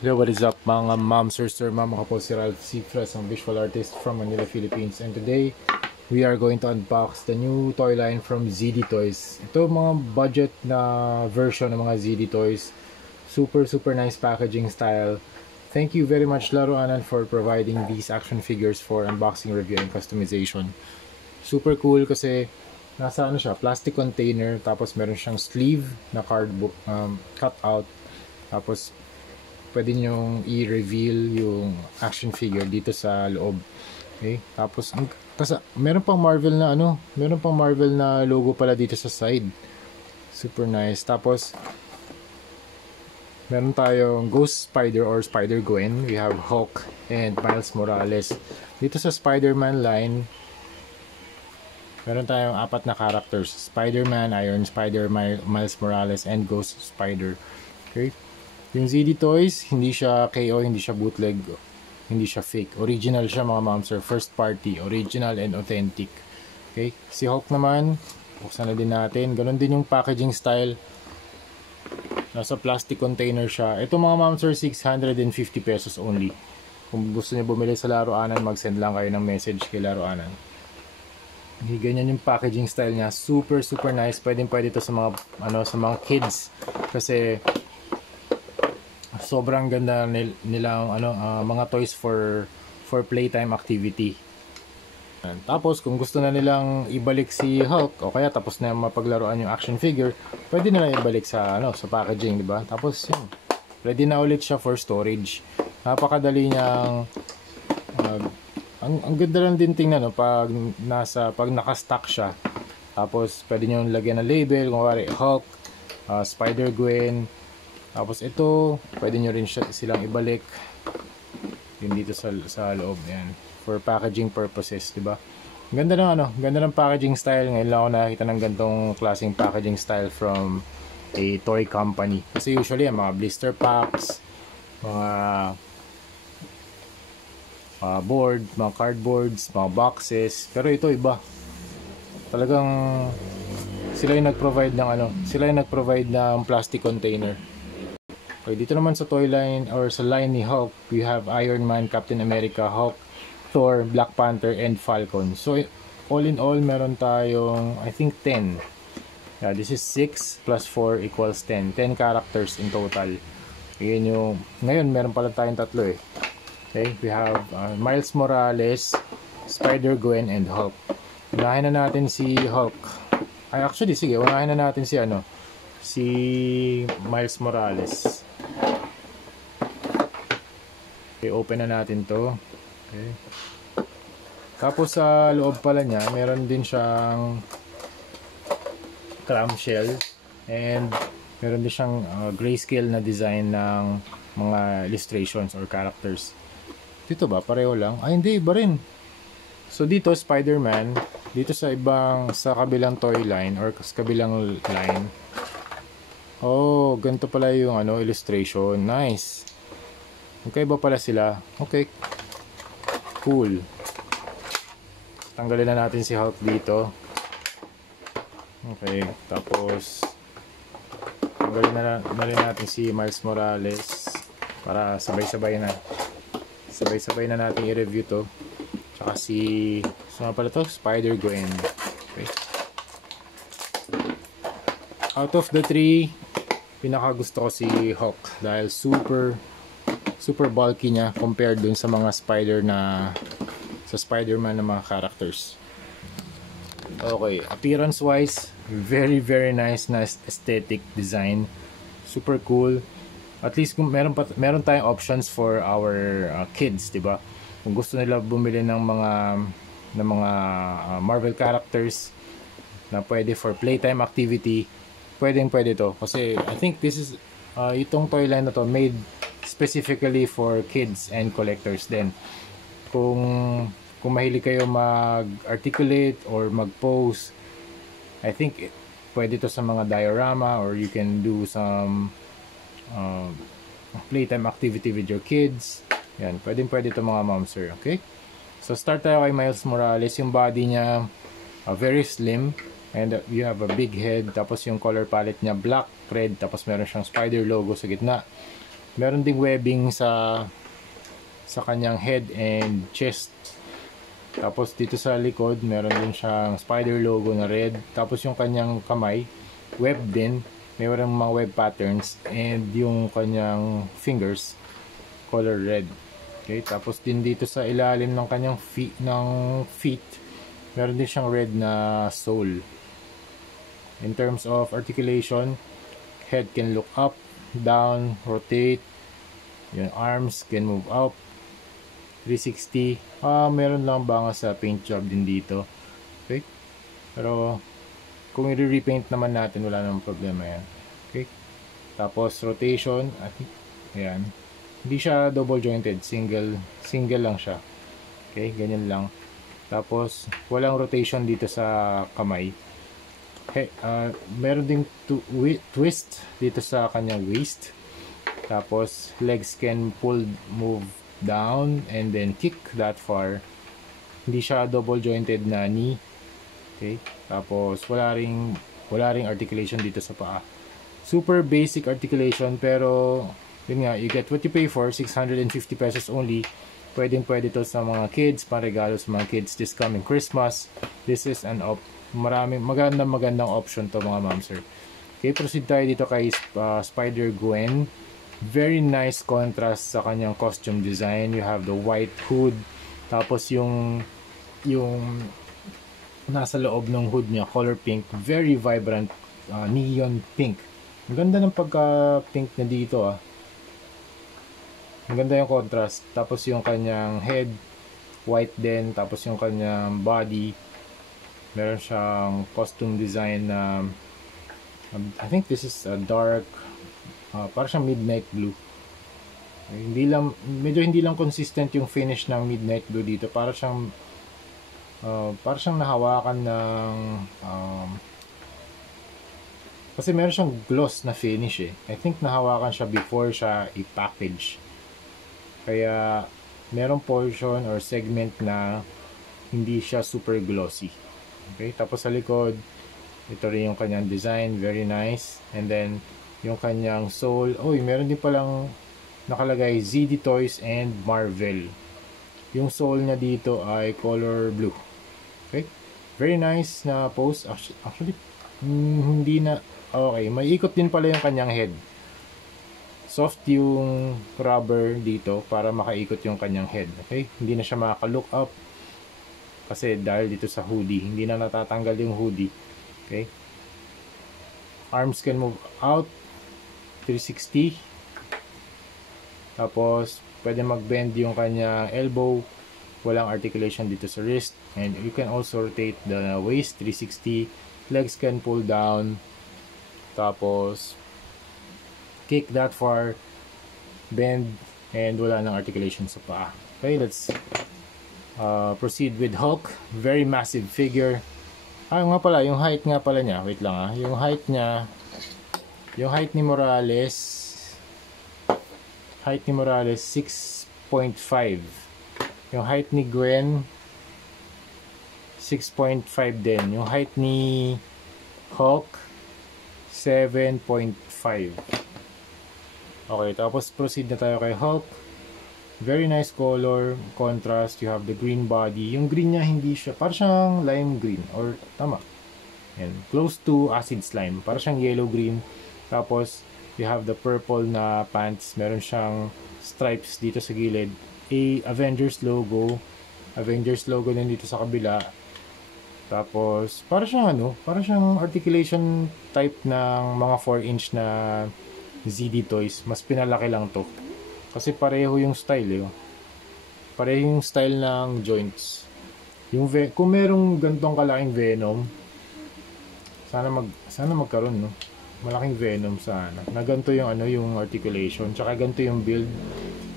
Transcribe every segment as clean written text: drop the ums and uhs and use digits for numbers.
Yo, what is up mga mom, sir, ma'am? Ako po si Ralph Cifras, ang visual artist from Manila, Philippines. And today, we are going to unbox the new toy line from ZD Toys. Ito mga budget na version ng mga ZD Toys. Super nice packaging style. Thank you very much Laro Anan for providing these action figures for unboxing, review, and customization. Super cool kasi nasa ano siya, plastic container, tapos meron siyang sleeve na cardboard cut out. Tapos pwede nyong i-reveal yung action figure dito sa loob. Okay? Tapos meron pang Marvel na meron pang Marvel na logo pala dito sa side. Super nice. Tapos meron tayong Ghost Spider or Spider-Gwen. We have Hulk and Miles Morales. Dito sa Spider-Man line, meron tayong 4 na characters. Spider-Man, Iron Spider, Miles Morales, and Ghost Spider. Okay? Yung ZD Toys, hindi siya KO, hindi siya bootleg, hindi siya fake. Original siya mga moms, first party, original and authentic. Okay? Si Hulk naman, buksan na din natin. Ganon din yung packaging style. Nasa plastic container siya. Ito mga moms, 650 pesos only. Kung gusto niyo bumili sa Laro Anan, mag-send lang kayo ng message kay Laro Anan. Ganyan yung packaging style niya. Super nice. Pwede ito sa mga sa mga kids kasi sobrang ganda nilang mga toys for playtime activity. Tapos kung gusto na nilang ibalik si Hulk o kaya tapos na mapaglaruan yung action figure, pwede nila ibalik sa sa packaging, di ba? Tapos yun, ready na ulit siya for storage. Napakadali niyang ang ganda lang din tingnan pag naka-stock siya. Tapos pwede niyo lagyan ng label, kung wari Hulk, Spider-Gwen. Tapos ito, pwede nyo rin silang ibalik yun dito sa loob. Yan, for packaging purposes, di ba? Ganda ng packaging style. Ngayon lang ako nakakita ng gantong klaseng packaging style from a toy company. Kasi usually mga blister packs, mga board, mga cardboards, mga boxes. Pero ito iba. Talagang sila yung nag-provide ng plastic container. Okay, dito naman sa toy line or sa line ni Hulk, we have Iron Man, Captain America, Hulk, Thor, Black Panther, and Falcon. So all in all, meron tayong I think 10. Yeah, this is 6 plus 4 equals 10. 10 characters in total. Ayan yung, ngayon meron pala tayong 3 eh. Okay, we have Miles Morales, Spider-Gwen, and Hulk. Unahin na natin si Hulk. Ay, actually, sige, unahin na natin si Miles Morales. Okay, open na natin to. Okay. Tapos sa loob pala niya, meron din siyang clamshell and meron din siyang grayscale na design ng mga illustrations or characters. Dito ba? Pareho lang? Ay, hindi. Iba rin. So dito, Spider-Man. Dito sa kabilang toy line or sa kabilang line. Oh, ganito pala yung illustration. Nice. Magkaiba pala sila. Okay. Cool. Tanggalin na natin si Hulk dito. Okay. Tapos tanggalin na rin natin si Miles Morales para sabay-sabay na natin i-review to. Tsaka pala to, Spider-Gwen. Okay. Out of the 3, pinakagusto ko si Hulk dahil super bulky niya compared dun sa mga Spider-Man na mga characters. Okay, appearance wise, very nice aesthetic design. Super cool. At least kung meron tayong options for our kids, 'di ba? Kung gusto nila bumili ng mga Marvel characters na pwede for playtime activity, pwede to kasi I think this is itong toy line na to made specifically for kids and collectors din. Kung mahilig kayo mag-articulate or mag-pose, I think pwede to sa mga diorama or you can do some playtime activity with your kids. Yan, pwede to mga moms, sir. Okay? So start tayo kay Miles Morales. Yung body niya very slim and you have a big head, tapos yung color palette niya black, red, tapos meron siyang spider logo sa gitna. Meron ding webbing sa kanyang head and chest. Tapos dito sa likod, meron din siyang spider logo na red. Tapos yung kanyang kamay, web din. Meron mga web patterns. And yung kanyang fingers, color red. Okay, tapos din dito sa ilalim ng kanyang feet, meron din siyang red na sole. In terms of articulation, head can look up, down, rotate. Yung arms can move up, 360. Meron lang banga sa paint job din dito. Okay? Pero kung i-repaint naman natin, wala namang problema yan. Okay? Tapos rotation, I think, ayan. Hindi siya double jointed, single lang siya. Okay, ganyan lang. Tapos walang rotation dito sa kamay. Okay, meron ding twist dito sa kanyang waist. Tapos legs can move down and then kick that far. Hindi siya double jointed na knee. Okay? Tapos wala ring articulation dito sa paa. Super basic articulation, pero yun nga, you get what you pay for, 650 pesos only. Pwede to sa mga kids, regalo sa mga kids this coming Christmas. This is maraming magandang option to mga ma'am sir. Okay, proceed tayo dito kay Spider Gwen. Very nice contrast sa kanyang costume design. You have the white hood, tapos yung nasa loob ng hood niya, color pink, very vibrant, neon pink. Ang ganda ng pagka-pink na dito Ang ganda yung contrast. Tapos yung kanyang head, white din. Tapos yung kanyang body, meron siyang costume design na I think this is a dark, parang siyang midnight blue. Medyo hindi lang consistent yung finish ng midnight blue dito. Parang siyang nahawakan ng kasi meron siyang gloss na finish I think nahawakan siya before siya i-package. Kaya merong portion or segment na hindi siya super glossy. Okay, tapos sa likod, ito rin yung kanyang design, very nice. And then yung kanyang sole, meron din palang nakalagay ZD Toys and Marvel. Yung sole niya dito ay color blue. Okay, very nice na pose. Actually hindi na okay, may ikot din pala yung kanyang head. Soft yung rubber dito para makaikot yung kanyang head. Okay? Hindi na siya makaka-look up kasi dahil dito sa hoodie. Hindi na natatanggal yung hoodie. Okay? Arms can move out 360. Tapos pwede mag-bend yung kanyang elbow. Walang articulation dito sa wrist. And you can also rotate the waist 360. Legs can pull down. Tapos kick that far, bend, and wala nang articulation sa paa. Okay, let's proceed with Hulk. Very massive figure. Nga pala, yung height nga pala niya. Wait lang yung height niya, yung height ni Morales 6.5. Yung height ni Gwen 6.5 din. Yung height ni Hulk 7.5. Okay, tapos proceed na tayo kay Hulk. Very nice color, contrast. You have the green body. Yung green niya hindi siya, parang siyang lime green. Or, tama. Yan, close to acid slime. Parang siyang yellow green. Tapos, you have the purple na pants. Meron siyang stripes dito sa gilid. Avengers logo. Avengers logo din dito sa kabila. Tapos, parang siyang articulation type ng mga 4-inch na ZD Toys. Mas pinalaki lang to. Kasi pareho yung style Pareho yung style ng joints. Kung merong gantong kalaking Venom, sana magkaroon malaking Venom sana. Na ganito yung yung articulation, tsaka ganito yung build.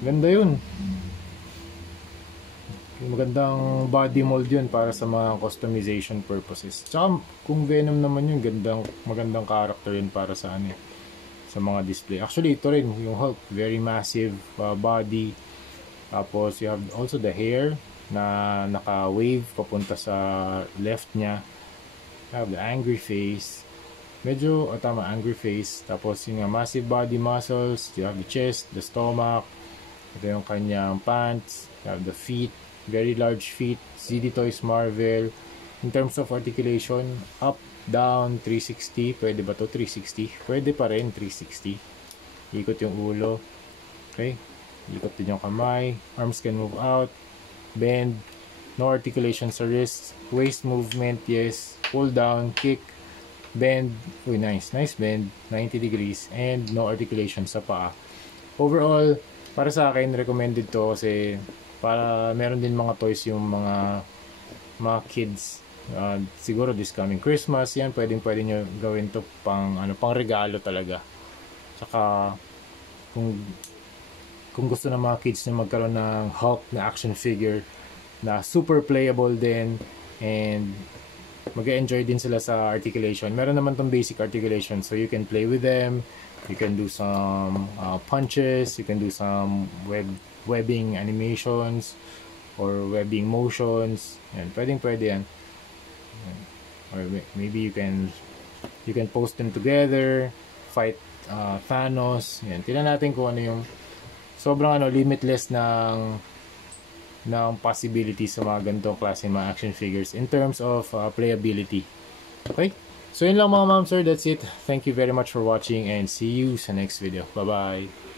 Ganda yun. Magandang body mold yun para sa mga customization purposes. Tsaka kung Venom naman yun, magandang character yun para sa sa mga display. Actually, ito rin, yung Hulk, very massive body. Tapos, you have also the hair na naka-wave papunta sa left niya. You have the angry face. medyo, tama, angry face. Tapos yung massive body muscles, you have the chest, the stomach, ito yung kanyang pants, you have the feet, very large feet, ZD Toys Marvel. In terms of articulation, up, down, 360, pwede ba to 360? Pwede pa rin 360. Ikot yung ulo, okay? Ikot din yung kamay, arms can move out, bend, no articulation sa wrists, waist movement, yes, pull down, kick, bend, nice bend, 90 degrees, and no articulation sa paa. Overall, para sa akin, recommended to kasi para meron din mga toys yung mga kids. Siguro this coming Christmas, yan, pwede nyo gawin to pang regalo talaga. Saka, kung gusto ng mga kids na magkaroon ng Hulk na action figure na super playable din and mag-enjoy din sila sa articulation. Meron naman tong basic articulation, so you can play with them, you can do some punches, you can do some webbing animations or webbing motions. Yan, pwede yan. Or maybe you can post them together, fight Thanos. Yan, tingnan natin kung ano yung sobrang limitless ng possibilities sa mga ganitong klase mga action figures in terms of playability. Okay? So yun lang mga ma'am sir, that's it. Thank you very much for watching and see you sa next video. Bye bye.